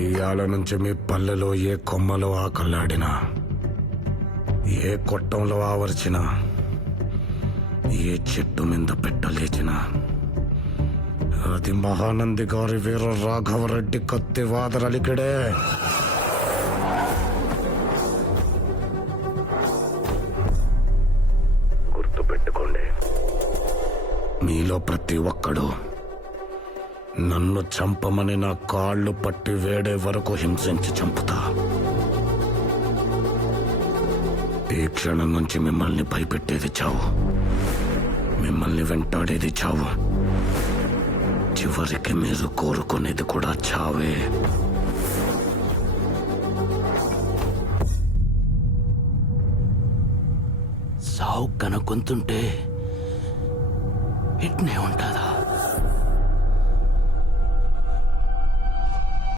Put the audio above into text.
ఇయాల నుంచి మీ పల్లెలో ఏ కొమ్మలో ఆకల్లాడినా, ఏ కొట్టంలో ఆవర్చినా, ఏ చెట్టు మీద పెట్టలేచినా అది మహానంది గారి వీర రాఘవరెడ్డి కత్తి వాదరలికడే. గుర్తుపెట్టుకోండి, మీలో ప్రతి ఒక్కడు నన్ను చంపమని నా కాళ్ళు పట్టి వేడే వరకు హింసించి చంపుతా. ఈ క్షణం నుంచి మిమ్మల్ని భయపెట్టేది చావు, మిమ్మల్ని వెంటాడేది చావు, చివరికి మీరు కోరుకునేది కూడా చావే. సావు కనుక్కుంటుంటే ఇట్నే ఉంటుందా?